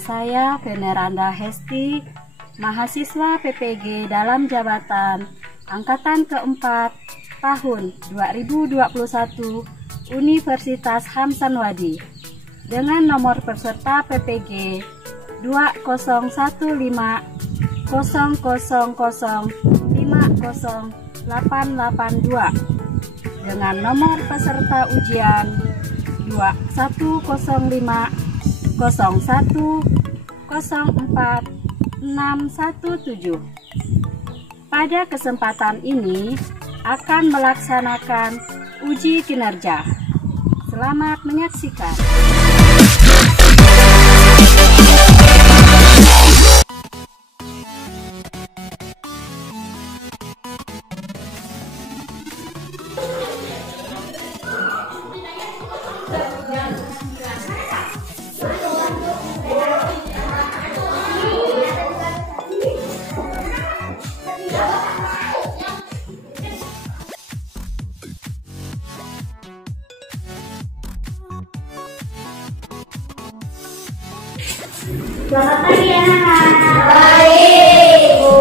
saya Veneranda Hesti, mahasiswa PPG dalam jabatan Angkatan keempat tahun 2021 Universitas Hamsanwadi dengan nomor peserta PPG 2015000500882 dengan nomor peserta ujian 21010104617. Pada kesempatan ini akan melaksanakan uji kinerja. Selamat menyaksikan. Selamat pagi anak-anak. Baik, Bu.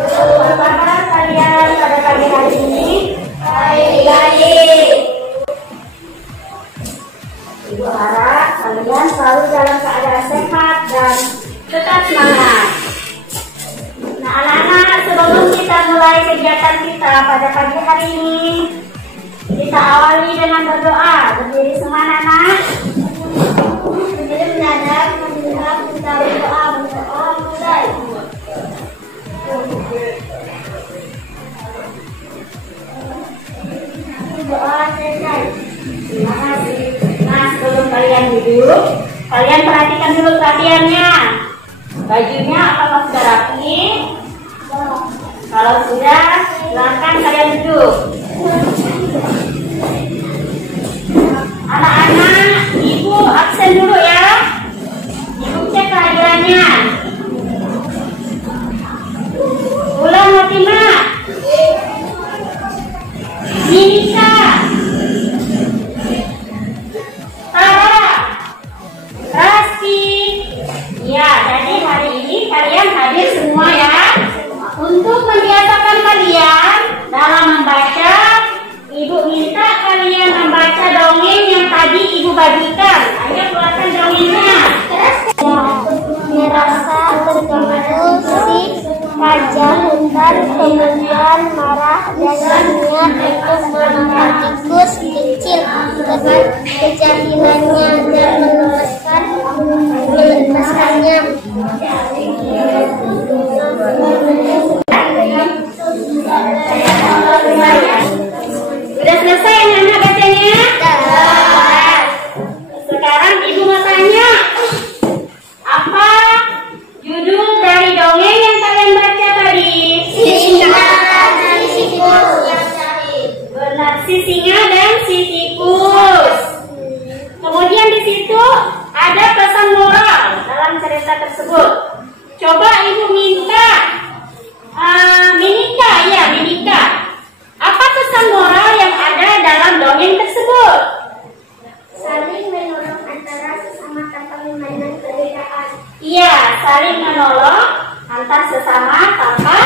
Apa kabar kalian pada pagi hari ini? Baik. Ibu harap kalian selalu dalam keadaan sehat dan tetap semangat. Nah, anak-anak, sebelum kita mulai kegiatan kita pada pagi hari ini, kita awali dengan berdoa. Berdiri semua anak-anak. Berdiri mendadak. Kita berdoa mulai. Doa selesai. Terima kasih. Nah, sebelum kalian duduk, kalian perhatikan dulu pakaiannya. Bajunya apakah sudah rapi? Kalau sudah, silakan kalian duduk. Anak-anak, ibu absen dulu ya. Cek kehadirannya. Ulang Fatimah. Nisa. Tara. Rasti. Ya, jadi hari ini kalian hadir semua ya. Untuk membiasakan kalian dalam membaca, Ibu minta kalian membaca dongeng yang tadi Ibu bagikan. Ayo keluarkan dongengnya. Merasa berkumpul si raja hutan kemudian marah dan niat untuk memakan tikus kecil dengan kejahilannya dan melepaskannya. Sudah selesai anak-anak bacanya? Sekarang Ibu mau tanya, apa judul dari dongeng yang kalian baca tadi? Si singa dan si tikus. Benar, si singa dan si tikus. Kemudian di situ ada pesan moral dalam cerita tersebut. Coba Ibu minta Minika. Apa pesan moral yang ada dalam dongeng tersebut? Saling menolong antara sesama tanpa memandang perbedaan. Iya, saling menolong antar sesama tanpa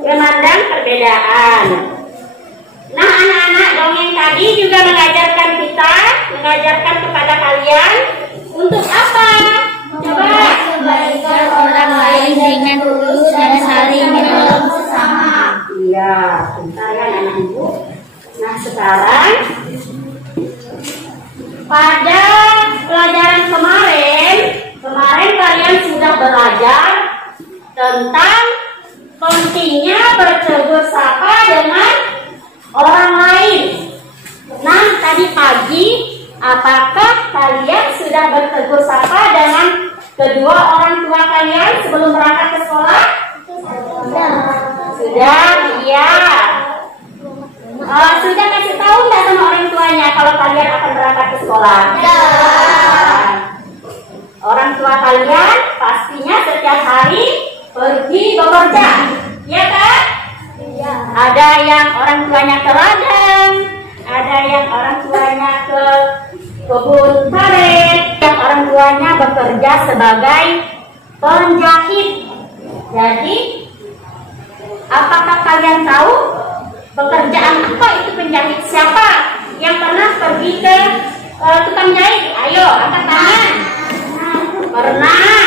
memandang perbedaan. Nah, anak-anak, dongeng tadi juga mengajarkan kepada kalian untuk apa? Coba. Kebaikan orang lain dengan tulus dan saling menolong sesama. Iya, bentar ya anak ibu. Nah, sekarang pada pelajaran kemarin kalian sudah belajar tentang pentingnya bertegur sapa dengan orang lain. Nah, tadi pagi apakah kalian sudah bertegur sapa dengan kedua orang tua kalian sebelum berangkat ke sekolah? Sudah, iya. Sudah kasih tahu nggak sama orang tuanya kalau kalian akan berangkat ke sekolah? Orang tua kalian pastinya setiap hari pergi bekerja, ya kan? Iya. Ada yang orang tuanya ke ladang, ada yang orang tuanya ke kebun karet. Yang orang tuanya bekerja sebagai penjahit. Jadi, apakah kalian tahu pekerjaan apa itu penjahit? Siapa yang pernah pergi ke tukang jahit? Ayo, angkat tangan. Pernah.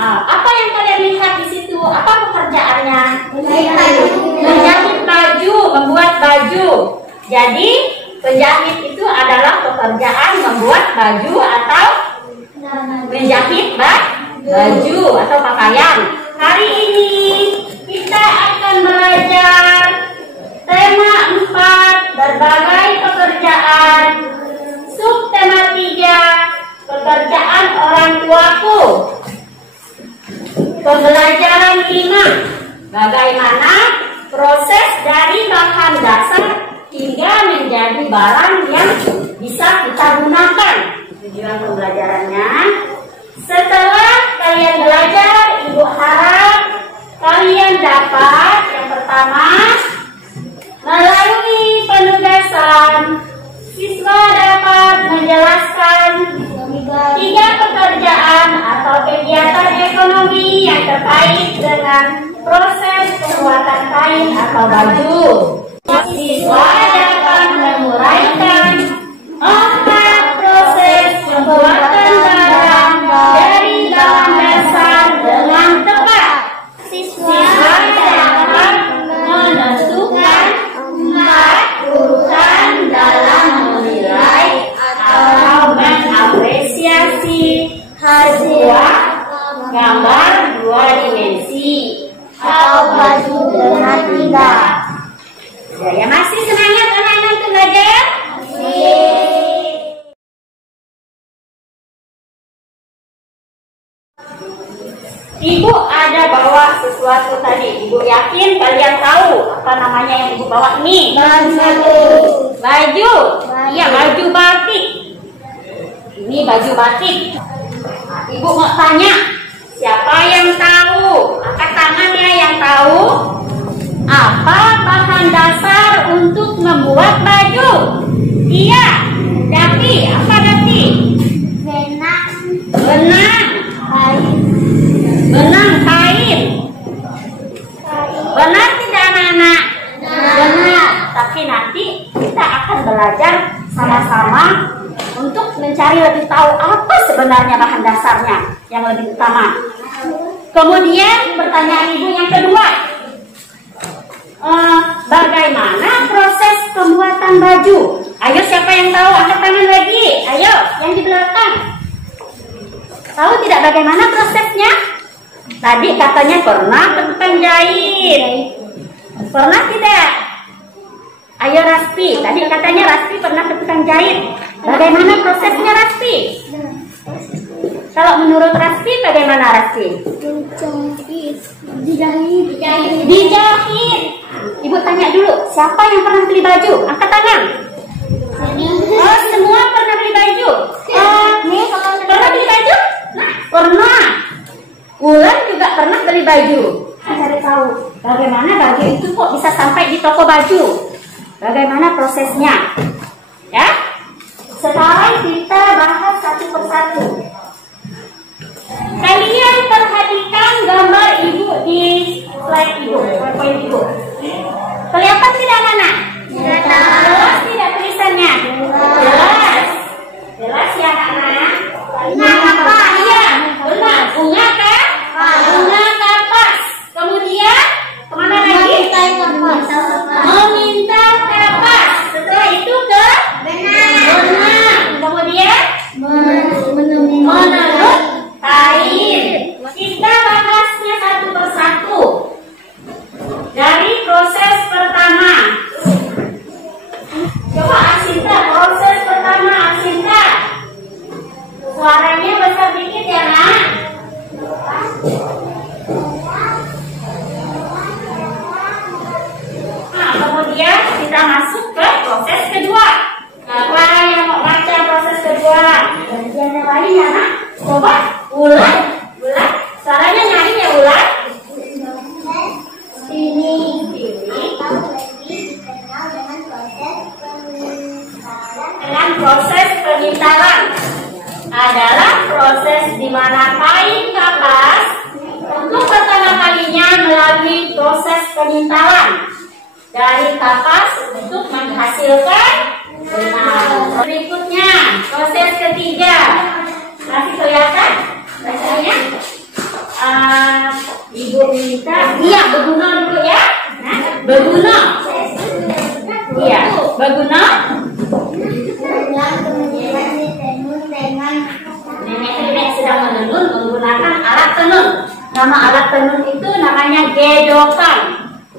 Apa yang kalian lihat di situ? Apa pekerjaannya? Menjahit baju, membuat baju. Jadi, penjahit itu adalah pekerjaan membuat baju atau menjahit baju atau pakaian. Hari ini kita akan belajar tema 4, berbagai pekerjaan. Subtema 3, pekerjaan orang tuaku. Pembelajaran 5, bagaimana proses dari bahan dasar hingga menjadi barang yang bisa kita gunakan. Tujuan pembelajarannya, setelah kalian belajar, Ibu harap kalian dapat yang pertama, melalui penugasan, siswa dapat menjelaskan 3 pekerjaan atau kegiatan ekonomi yang terkait dengan proses pembuatan kain atau baju. Siswa dapat menguraikan 4 proses pembuatan barang dari bahan dasar dengan tepat. Siswa dapat menentukan 4 urutan dalam menilai atau mengapresiasi sebuah gambar 2 dimensi atau baju dengan indah. Ya, masih semangat anak-anak untuk belajar? Ibu ada bawa sesuatu tadi. Ibu yakin kalian tahu apa namanya yang Ibu bawa ini? Baju. Iya, baju batik. Ini baju batik. Nah, Ibu mau tanya, siapa yang tahu? Angkat tangan ya yang tahu. Apa bahan dasar untuk membuat baju? Iya, Dapi. Apa Dapi? Benang kain. Benar tidak anak-anak? Benar. Tapi nanti kita akan belajar sama-sama untuk mencari lebih tahu apa sebenarnya bahan dasarnya yang lebih utama. Kemudian pertanyaan Ibu yang kedua, bagaimana proses pembuatan baju? Ayo, siapa yang tahu? Angkat tangan lagi. Ayo, yang di belakang. Tahu tidak bagaimana prosesnya? Tadi katanya pernah ke tukang jahit. Pernah tidak? Ayo Rasti, tadi katanya Rasti pernah ke tukang jahit. Bagaimana prosesnya Rasti? Kalau menurut Rasti bagaimana Rasti? Dijahit. Ibu tanya dulu, siapa yang pernah beli baju? Angkat tangan. Oh, semua pernah beli baju. Pernah beli baju? Nah, pernah. Ulan juga pernah beli baju. Cari tahu bagaimana baju itu kok bisa sampai di toko baju. Bagaimana prosesnya? Ya. Sekarang kita bahas satu persatu. Kalian perhatikan gambar Ibu di slide Ibu, PowerPoint Ibu. Kelihatan tidak anak-anak? Jelas tidak tulisannya? Jelas. Jelas ya anak-anak? Bunga apa? Iya, benar. Bunga kan? Bunga kapas. Kemudian kemana lagi? Meminta kapas. Setelah itu ke benang. Kemudian menenun kain. Kita bahasnya satu persatu. Dari proses pertama. Coba Asinta, proses pertama Asinta. Suaranya besar dikit ya nak. Nah, kemudian kita masuk ke proses kedua. Siapa yang mau baca proses kedua? Bagian yang lain ya nak. Coba ulang. Suaranya nyanyi ya ulang. Ini. Dengan proses penyimpanan penintalan adalah proses di mana kain kapas untuk pertama kalinya melalui proses penintalan dari kapas untuk menghasilkan benang. Berikutnya proses ketiga, masih kelihatan bacanya? Ibu minta, iya berguna dulu ya. Nah, berguna, iya berguna. Nenek sedang menenun menggunakan alat tenun. Nama alat tenun itu namanya gedokan,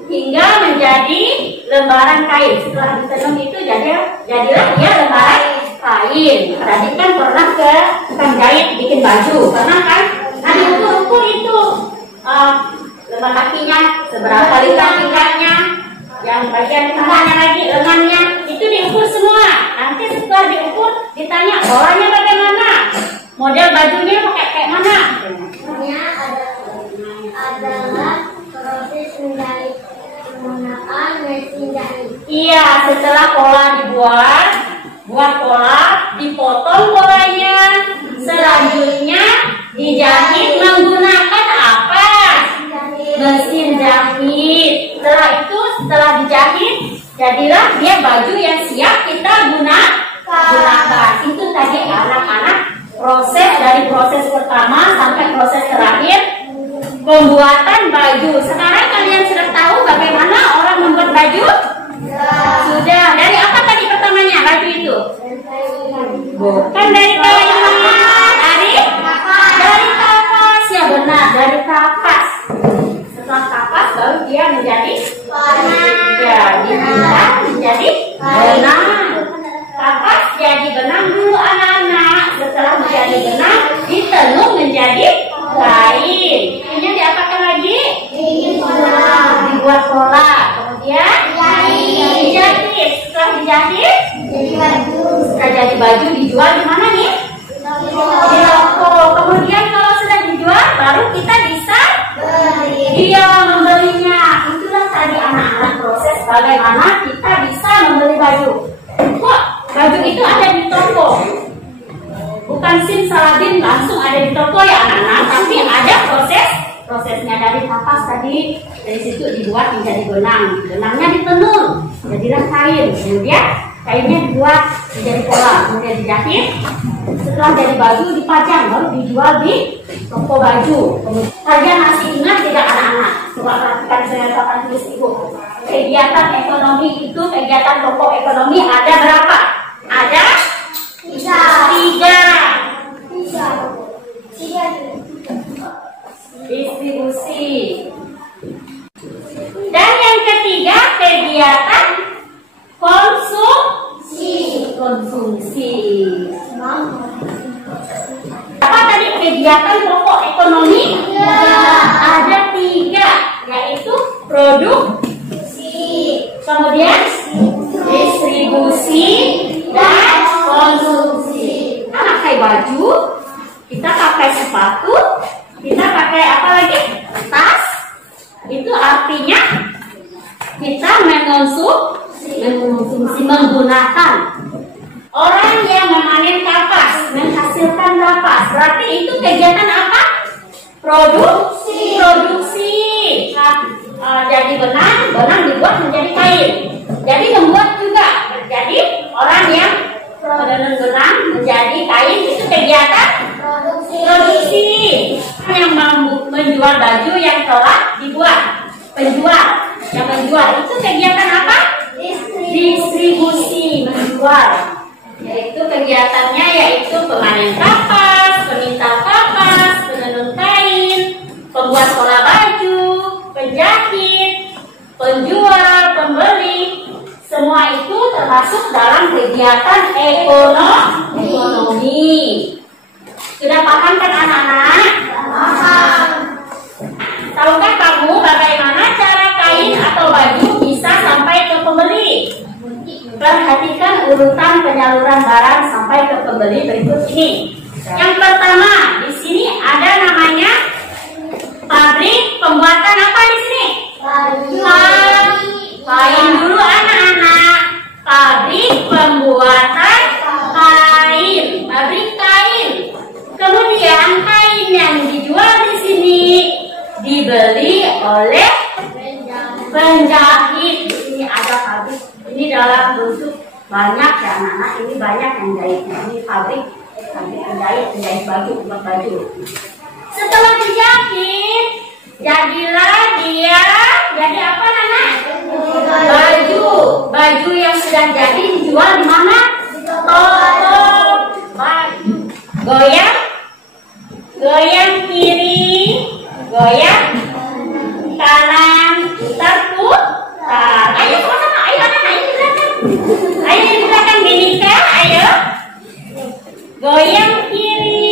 hingga menjadi lembaran kain. Setelah ditenun itu jadilah dia lembaran kain. Tadi kan pernah ke tukang jahit bikin baju, pernah kan? Nah diukur itu lembar kakinya seberapa lipat tingkatnya, yang bagian tengahnya lagi lengannya itu diukur semua. Nanti setelah diukur ditanya bawahnya bagaimana, model bajunya pakai kayak mana. Adalah proses menjahit menggunakan mesin jahit. Iya, setelah pola dibuat, buat pola, dipotong polanya, selanjutnya dijahit menggunakan apa? Mesin jahit. Setelah itu, setelah dijahit, jadilah dia baju yang siap kita gunakan. Itu tadi anak-anak proses dari proses pertama sampai proses terakhir pembuatan baju. Sekarang kalian sudah tahu bagaimana orang membuat baju? Sudah. Dari apa tadi pertamanya baju itu? Bukan dari kain. Dari kapas. Ya benar, dari kapas. Setelah kapas baru dia menjadi menjadi benang. Kapas jadi benang dulu anak-anak. Setelah menjadi benang ditenun menjadi kain. Ini diapakan lagi? Dibuat pola. Kemudian dijahit. Setelah dijahit jadi baju dijual di mana nih? Di toko. Kemudian kalau sudah dijual baru kita bisa membelinya. Itulah tadi anak-anak proses bagaimana kita bisa membeli baju. Kok baju itu ada di toko? Bukan simsalabim langsung ada di toko ya anak-anak, tapi ada prosesnya dari kapas tadi. Dari situ dibuat menjadi benang. Benangnya ditenun jadilah kain. Kemudian kainnya dibuat menjadi pola, kemudian dijahit. Setelah jadi baju dipajang baru dijual di toko baju. Kalian masih ingat tidak anak-anak? Coba perhatikan dengan papan tulis ibu. Kegiatan ekonomi itu, kegiatan toko ekonomi ada berapa? Ada tiga. Distribusi. Dan yang ketiga kegiatan konsumsi. Apa tadi kegiatan pokok ekonomi? Ada tiga, yaitu produksi, kemudian distribusi, dan konsumsi. Kita pakai baju, kita pakai sepatu, kita pakai apa lagi? Tas. Itu artinya kita mengonsumsi, menggunakan. Orang yang memanen kapas, menghasilkan kapas, berarti itu kegiatan apa? Produksi. Jadi benang dibuat menjadi kain. Jadi membuat juga. Jadi orang yang menenun benang menjadi kain itu kegiatan produksi. Yang menjual baju yang telah dibuat, penjual yang menjual itu kegiatan apa? Distribusi, menjual. Yaitu kegiatannya yaitu pemanen kapas, pemintal kapas, penenun kain, pembuat pola baju, penjahit, penjual, pembeli. Semua itu termasuk dalam kegiatan ekonomi. Sudah paham kan anak-anak? Paham. Tahukah kamu bagaimana cara kain atau baju bisa sampai ke pembeli? Perhatikan urutan penyaluran barang sampai ke pembeli berikut ini. Yang pertama, di sini ada namanya pabrik pembuatan apa di sini? Kain dulu anak-anak. Pabrik pembuatan kain. dibeli oleh penjahit. Ini ada pabrik. Ini dalam bentuk banyak ya anak-anak. Ini banyak yang jahit. Ini pabrik penjahit baju, buat baju. Setelah dijahit, jadilah dia jadi apa Nana? Baju yang sudah jadi dijual di mana? Toko baju. Goyang kiri, goyang kanan, putar. Ayo sama-sama, ayo anak-anak, ini belakang. Ayo di belakang Binika, ayo. Goyang kiri,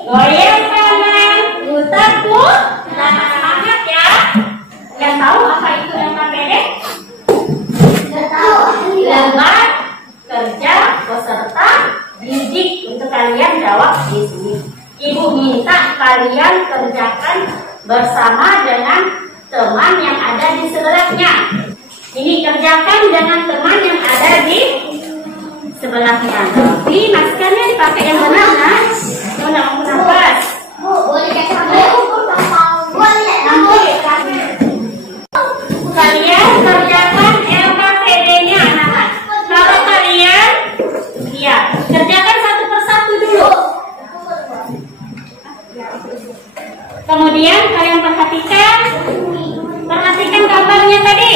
goyang kanan, putar. Semangat ya. Yang tahu apa itu lembar pendek? Lembar kerja peserta didik. Untuk kalian jawab di sini. Ibu minta kalian kerjakan bersama dengan teman yang ada di sebelahnya. Ini kerjakan dengan teman yang ada di sebelahnya. Tapi maskernya dipakai yang benar, nah. Mau nafas. Boleh Kalian kerjakan LKPD-nya anak-anak. Kalau kalian, ya kerjakan satu persatu dulu. Kemudian kalian perhatikan gambarnya tadi.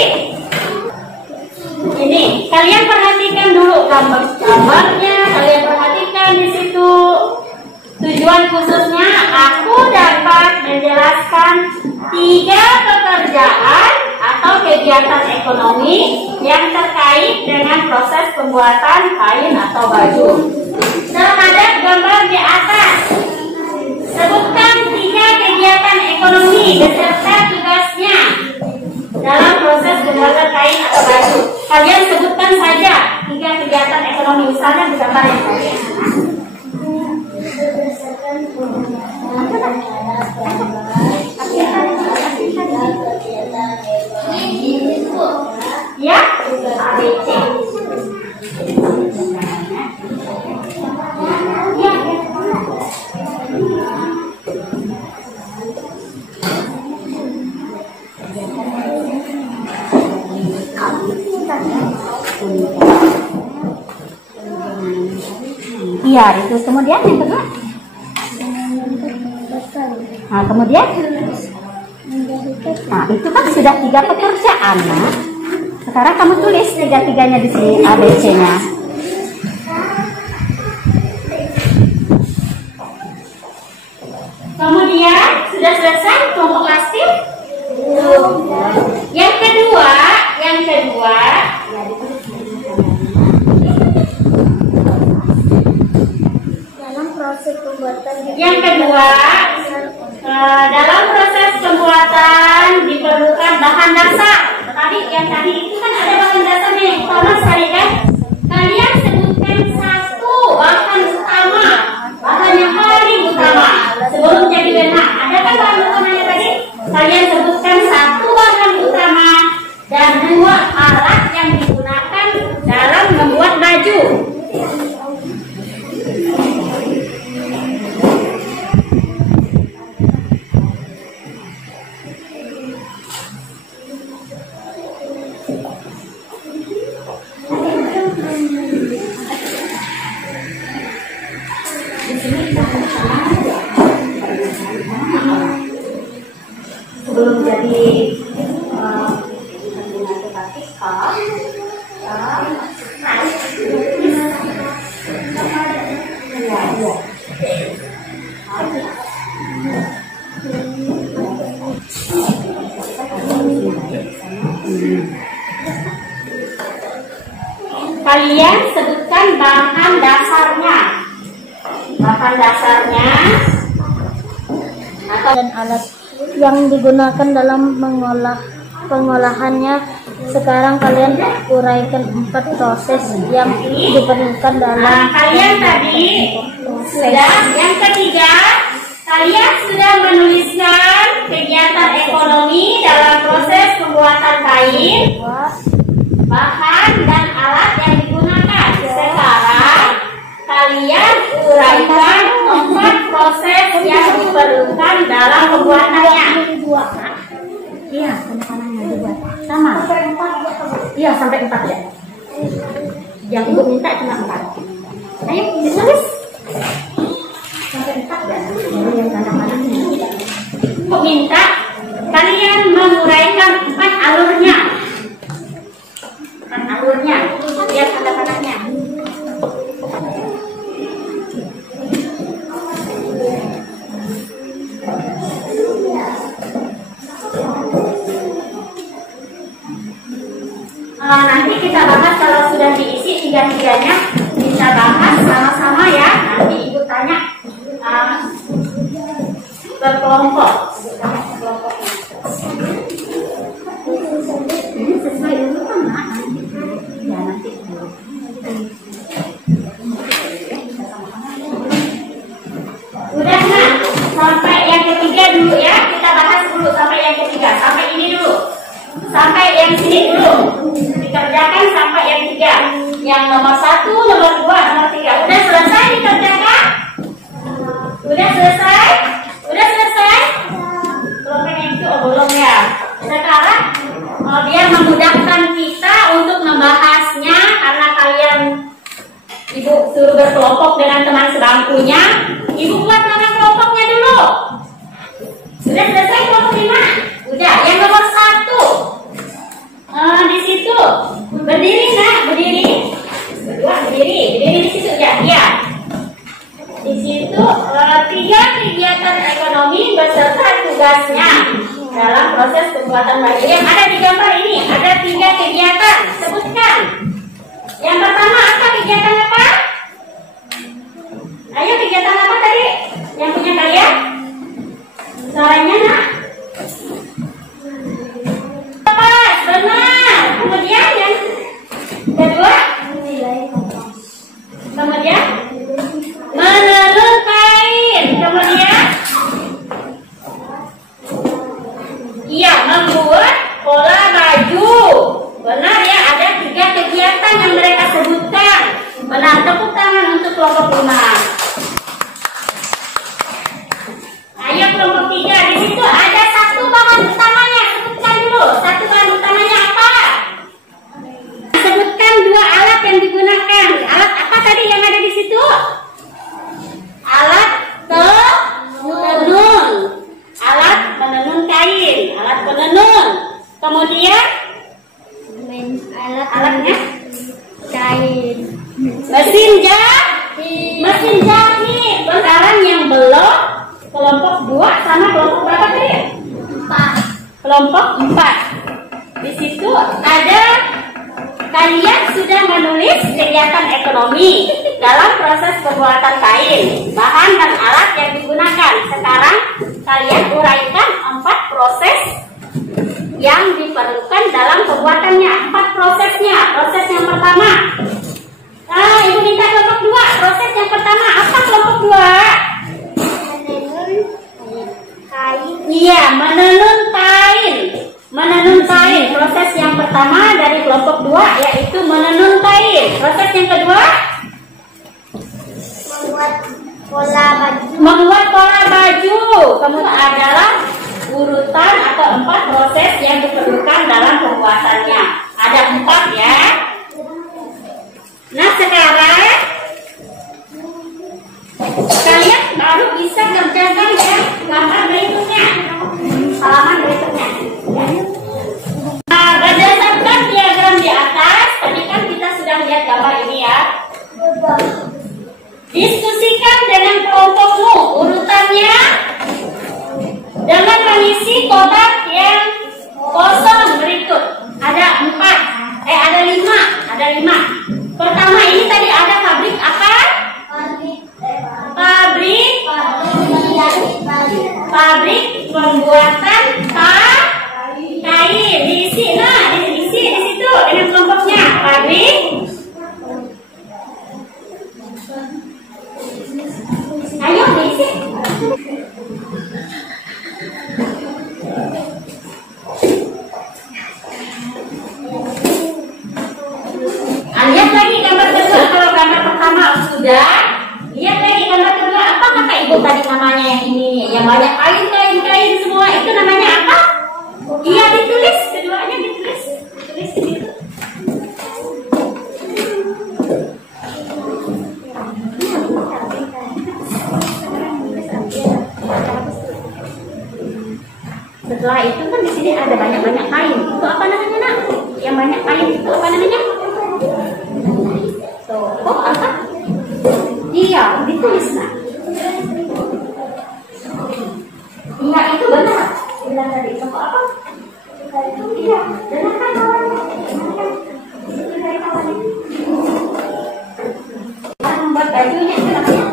Ini kalian perhatikan dulu gambarnya. Kalian perhatikan di situ. Tujuan khususnya aku dapat menjelaskan 3 pekerjaan atau kegiatan ekonomi yang terkait dengan proses pembuatan kain atau baju. Terhadap gambar di atas, sebutkan 3 kegiatan ekonomi beserta tugasnya dalam proses pembuatan kain atau baju. Kalian sebutkan saja 3 kegiatan ekonomi, misalnya di gambar yang tadi. Ya, ABC. Iya, itu kemudian yang kedua. Nah, kemudian, nah itu kan sudah 3 pekerjaan, nah. Sekarang kamu tulis 3-3-nya di sini ABC-nya. Kemudian sudah selesai kelompok plastik. Yang kedua, dalam proses pembuatan dalam proses pembuatan diperlukan bahan dasar. Yang tadi itu kan ada bahan dasarnya yang utama sekali kan? Kalian sebutkan 1 bahan utama, bahan yang paling utama sebelum jadi benang. Ada kan bahan utamanya tadi? Kalian sebutkan 1 bahan utama dan 2 alat yang digunakan dalam membuat baju. Sebelum jadi kalian sebutkan bahan dasarnya atau dan alat yang digunakan dalam pengolahannya. Sekarang kalian uraikan 4 proses yang diperlukan dalam kalian tadi sudah. Yang ketiga, kalian sudah menuliskan kegiatan ekonomi dalam proses pembuatan kain, bahan dan alat yang digunakan. Sekarang kalian uraikan 4 proses yang diperlukan dalam pembuatannya. Iya, tanda panahnya dibuat sama. Iya, sampai 4 ya. Yang ibu minta cuma 4. Ayo, ditulis. Sampai 4 ya. Jadi yang tanda panahnya. Ibu minta kalian menguraikan 4 alurnya. 4 alurnya. Lihat tanda panahnya. Nanti kita bahas kalau sudah diisi 3-3-nya, kita bahas sama-sama ya. Nanti ibu tanya berkelompok. Ini sesuai dulu kan nak? Ya nanti. Udah nak, sampai yang ketiga dulu ya. Kita bahas dulu sampai yang ketiga. Sampai ini dulu. Sampai yang sini dulu. Dikerjakan sampai yang 3. Yang nomor 1, nomor 2, nomor 3. Udah selesai dikerjakan? Udah selesai? Udah selesai? Belum kan yang itu? Oh, belum ya. Sekarang biar memudahkan kita untuk membahasnya, karena kalian ibu suruh berkelompok dengan teman sebangkunya, ibu buat nama kelompoknya dulu. Sudah selesai kelompok 5? Udah. Yang nomor 1. Di situ berdiri nak, berdiri. Berdua berdiri di situ ya. Ya. Di situ 3 kegiatan ekonomi beserta tugasnya dalam proses pembuatan baju. Yang ada di gambar ini ada 3 kegiatan. Sebutkan. Yang pertama apa kegiatan apa? Ayo kegiatan apa tadi? Yang punya kalian? Suaranya nak? Benar. Kemudian yang kedua, kemudian menenun kain. Kemudian, iya, membuat pola baju. Benar ya, ada 3 kegiatan yang mereka sebutkan. Benar, tepuk tangan untuk kelompok 5. Ayo kelompok 3, di situ ada 1 bahan utamanya. Sebutkan dulu, 1 bahan utamanya apa? Sebutkan 2 alat yang digunakan. Alat apa tadi yang ada di situ? Alat tenun. Alat menenun kain. Alat penenun. Kemudian alatnya kain. Mesin jahit. Mesin jahit. Sekarang yang belum kelompok 2 sama kelompok berapa tadi? 4. Kelompok 4. Di situ ada kalian sudah menulis kegiatan ekonomi dalam proses pembuatan kain, bahan dan alat yang digunakan. Sekarang kalian uraikan 4 proses yang diperlukan dalam pembuatannya. 4 prosesnya. Proses yang pertama. Ibu minta kelompok 2. Proses yang pertama apa kelompok 2? Kain. Iya, menenun kain. Menenun kain. Proses yang pertama dari kelompok 2 yaitu menenun kain. Proses yang kedua, membuat pola baju. Membuat pola baju. Kemudian adalah urutan atau 4 proses yang diperlukan dalam pembuatannya. Ada 4 ya. Nah sekarang kalian baru bisa kerjakan ya gambar berikutnya, halaman berikutnya. Nah, berdasarkan diagram di atas, tadi kan kita sudah lihat gambar ini ya. Diskusikan dengan kelompokmu urutannya dengan mengisi kotak yang kosong berikut. Ada 5. Pertama ini tadi ada pabrik apa? Pabrik pembuatan kain. Diisi, nah, diisi di situ dengan kelompoknya. Pabrik. Ayo diisi. Lihat lagi gambar kedua. Kalau gambar pertama sudah, lihat lagi gambar kedua. Apa kata ibu tadi namanya yang ini? Yang banyak kain semua itu namanya apa? Iya, ditulis, keduanya ditulis. Tulis di situ. Setelah itu kan di sini ada banyak-banyak kain. Itu apa namanya, Nak? Yang banyak kain itu apa namanya? Toko apa? Iya, ditulis, Nak. Iya, itu benar. Bilang tadi toko apa? Iya, benar kan kawannya? Itu dari kawannya. Membuat bajunya itu namanya.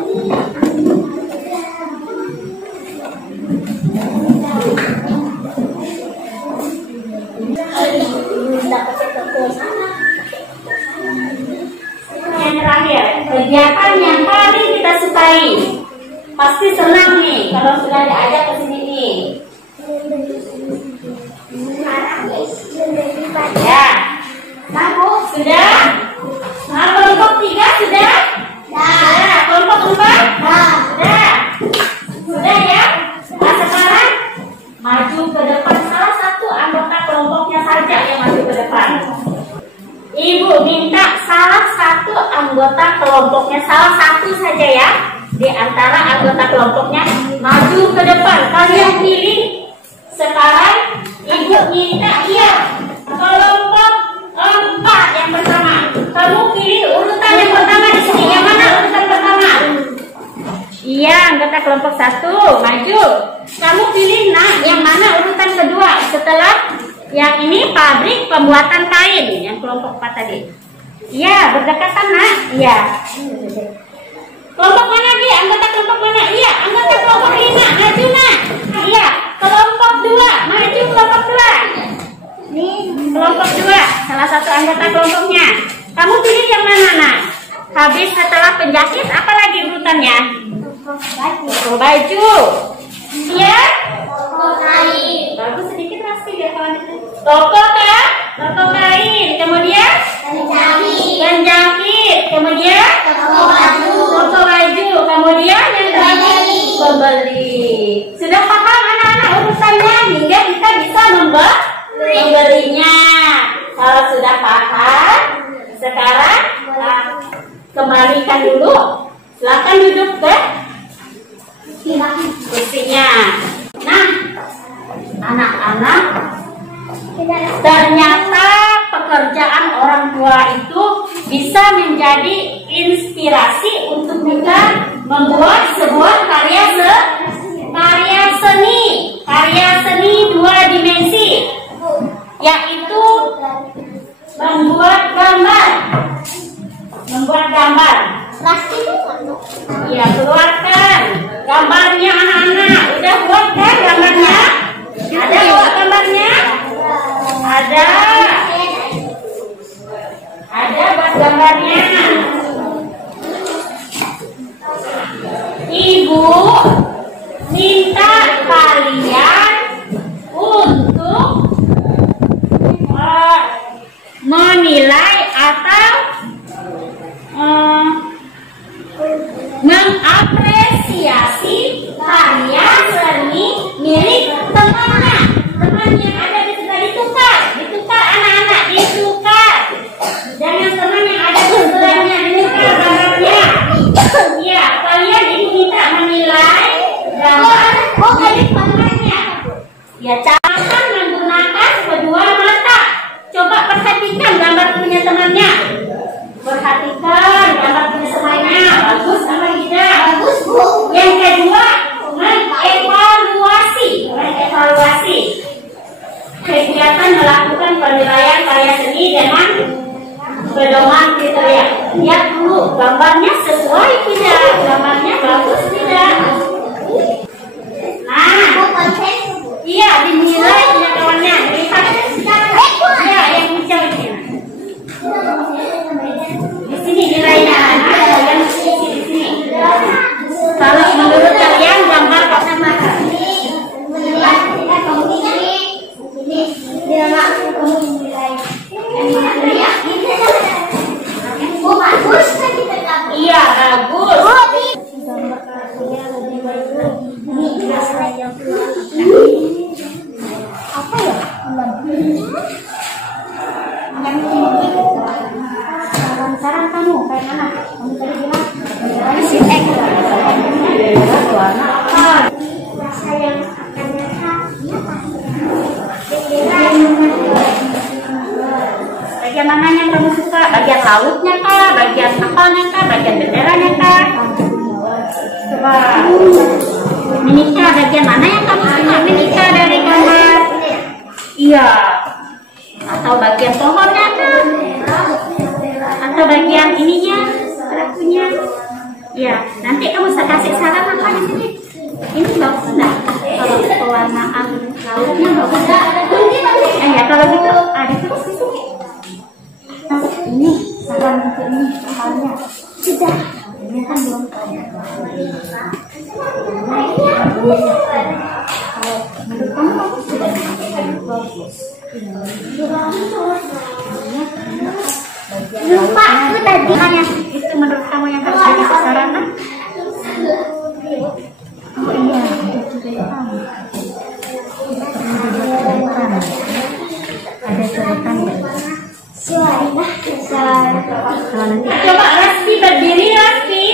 Yang terakhir, kegiatan yang paling kita sukai. Pasti senang nih kalau sudah diajak ke sini nih. Ya, kamu sudah? Nah, kelompok 3 sudah? Sudah. Kelompok 4? Sudah. Sudah ya? Nah, sekarang maju ke depan, salah satu anggota kelompoknya saja yang maju ke depan. Ibu minta salah satu anggota kelompoknya, salah satu saja ya, di antara anggota kelompoknya maju ke depan. Kalian pilih sekarang. Ibu minta kelompok 4 yang pertama. Kamu pilih urutan yang pertama di sini. Yang mana urutan pertama? Iya, anggota kelompok 1 maju. Kamu pilih yang mana urutan kedua setelah yang ini, pabrik pembuatan kain, yang kelompok 4 tadi. Iya, berdekatan, Nak. Iya. Kelompok mana, Bi? Anggota kelompok mana? Iya, anggota kelompok 5. Maju, Nak. Iya, kelompok 2. Maju kelompok 2. Kelompok 2, salah satu anggota kelompoknya. Kamu pilih yang mana, Nak? Habis setelah penjahit, apa lagi urutannya? Baju. Iya. Bagus sedikit pasti biar kawan itu. Toko kain, kemudian penjahit, kemudian toko baju, kemudian yang terakhir pembeli. Sudah paham anak-anak urusannya hingga kita bisa membelinya. Kalau sudah paham, sekarang kembalikan dulu. Silakan duduk ke kursinya. Nah, anak-anak, ternyata pekerjaan orang tua itu bisa menjadi inspirasi untuk kita membuat sebuah karya seni 2 dimensi, yaitu membuat gambar. Ya, keluarkan gambarnya anak-anak. Udah buat kan gambarnya? Ada buat gambarnya? Ada buat gambarnya. Ibu minta kalian untuk menilai atau mengapresiasi karya seni milik temannya. Teman yang ada di sebelah ditukar anak-anak, ditukar. Jangan teman yang ada di sebelahnya, ditukar gambarnya. Iya, kalian ibu minta menilai gambar milik temannya. Ya, cara menggunakan kedua mata. Coba perhatikan gambar punya temannya. Perhatikan gambar punya temannya. Bagus apa tidak? Bagus, Bu. Yang kedua, mengevaluasi. Kegiatan melakukan penilaian karya seni dengan pedoman kriteria. Lihat dulu gambarnya sesuai tidak, gambarnya bagus tidak. Nah, iya, dinilai punya kawannya. Lihat, ya, yang bicara di sini nilainya. Yang di sini. Kalau menurut kalian gambar pertama, iya, bagus. Apa ya? Bagian lautnya kah? Bagian kapalnya kah? Bagian benderanya kah? Coba Menika, bagian mana yang kamu suka Menika dari gambar? Iya. Atau bagian pohonnya kah? Atau bagian ininya, pelakunya? Iya. Nanti kamu bisa kasih saran apa di sini? Ini bagus nggak? Kalau pewarnaan lautnya bagus nggak? Ya kalau gitu ada terus di sini. Ini saran untuk ini soalnya sudah. Ini kan belum tahu. Menurut kamu bagus sudah bagus. Lupa itu tadi hanya itu menurut kamu yang harus jadi sasaran. Oh iya, ada coretan nggak? Coba Rasti berdiri, Rasti.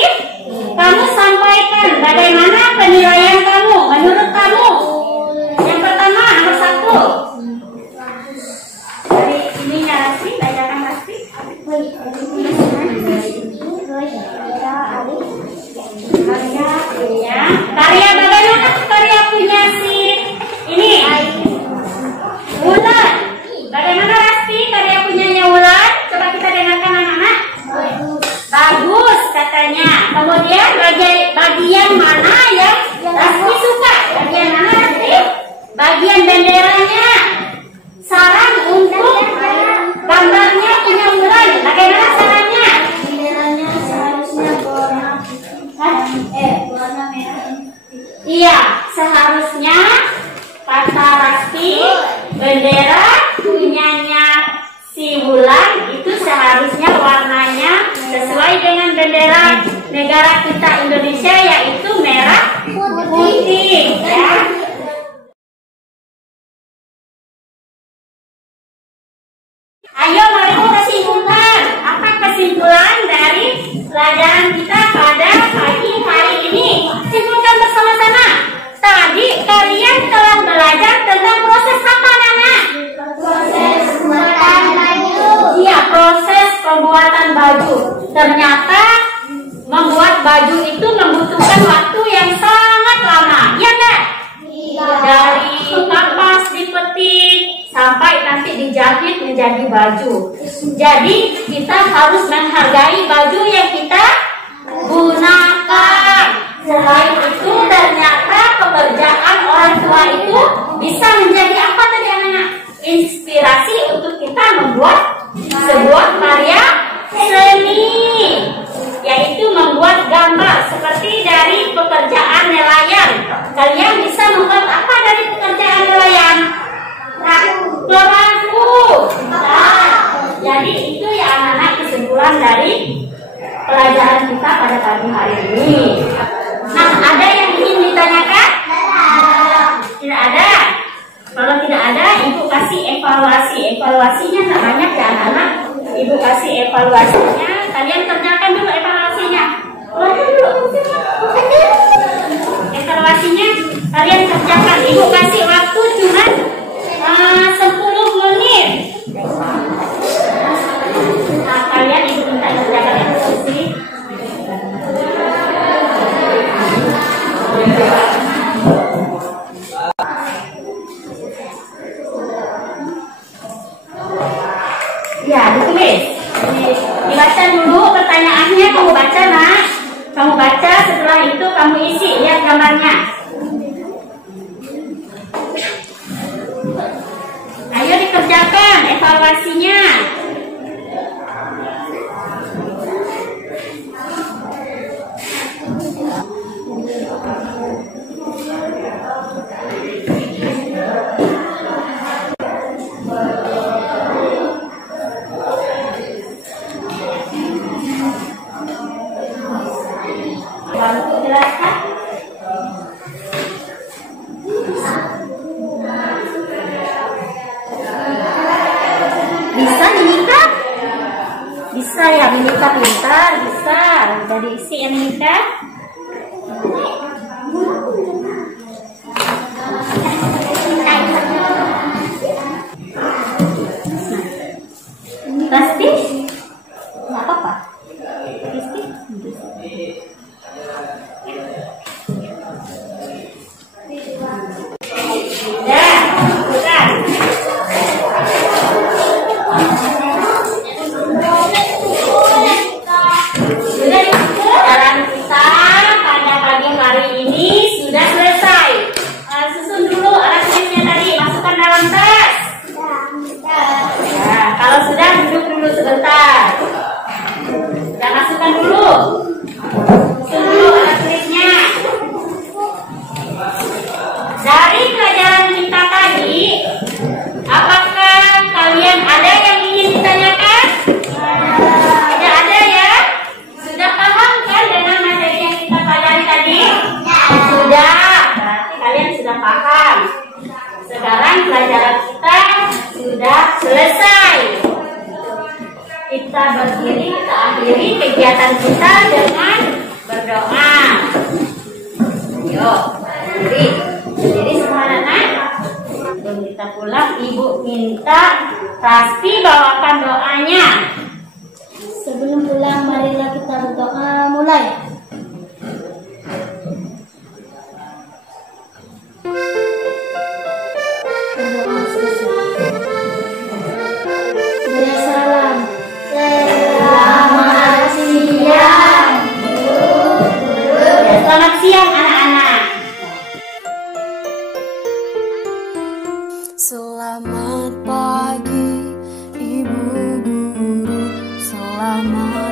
Kamu sampaikan bagaimana penilaian kamu menurut kamu. Yang pertama nomor 1. Dari ininya Rasti, bacakan Rasti. Karya bagaimana karya punya si ini Wulan. Bagaimana Rasti karya punyanya Wulan? Coba kita dengarkan anak-anak. Bagus katanya. Kemudian bagian mana yang Rasti suka? Bagian mana Rasti? Bagian benderanya. Saran untuk gambarnya punya Wulan. Bagaimana sarannya? Benderanya seharusnya warna merah. Iya, seharusnya kata Rasti bendera punyanya si Wulan itu seharusnya warnanya sesuai dengan bendera negara kita Indonesia, yaitu merah putih ya. Ayo mari kita simpulkan. Apa kesimpulan dari pelajaran kita pada pagi hari ini? Simpulkan bersama-sama. Tadi kalian telah belajar tentang proses apa, Nana? Proses pembuatan baju. Iya, proses pembuatan baju. Ternyata membuat baju itu membutuhkan waktu yang sangat lama. Iya enggak? Iya. Dari kapas dipetik sampai nanti dijahit menjadi baju. Jadi kita harus menghargai baju yang kita gunakan. Selain itu ternyata pekerjaan orang tua itu bisa menjadi apa tadi anak-anak? Inspirasi untuk kita membuat sebuah karya seni, yaitu membuat gambar seperti dari pekerjaan nelayan. Kalian bisa membuat apa dari pekerjaan nelayan? Perahu. Jadi itu ya anak-anak kesimpulan dari pelajaran kita pada pagi hari ini. Nah, ada yang ingin ditanyakan? Tidak ada. Kalau tidak ada, Ibu kasih evaluasi. Evaluasinya nggak banyak ya anak-anak. Ibu kasih evaluasinya. Kalian kerjakan dulu evaluasinya. Evaluasinya kalian kerjakan. Ibu kasih waktu cuma 10 menit. Nah, kalian Ibu minta kerjakan evaluasi. Ya, ditulis. Dibaca dulu pertanyaannya, kamu baca nak. Kamu baca, setelah itu kamu isi, lihat gambarnya. Ayo dikerjakan evaluasinya. Bantu jelaskan. Bisa Minika? Bisa ya Minika, pintar, bisa. Udah diisi ya Minika? Pasti? paham. Sekarang pelajaran kita sudah selesai. Kita akhiri kegiatan kita dengan berdoa. Yuk, jadi semuanya anak. Sebelum kita pulang, ibu minta pasti bawakan doanya. Sebelum pulang, marilah kita berdoa. Mulai. Berdoa selesai. Beri salam. Selamat siang. Selamat siang anak-anak. Selamat pagi, Ibu Guru. Selamat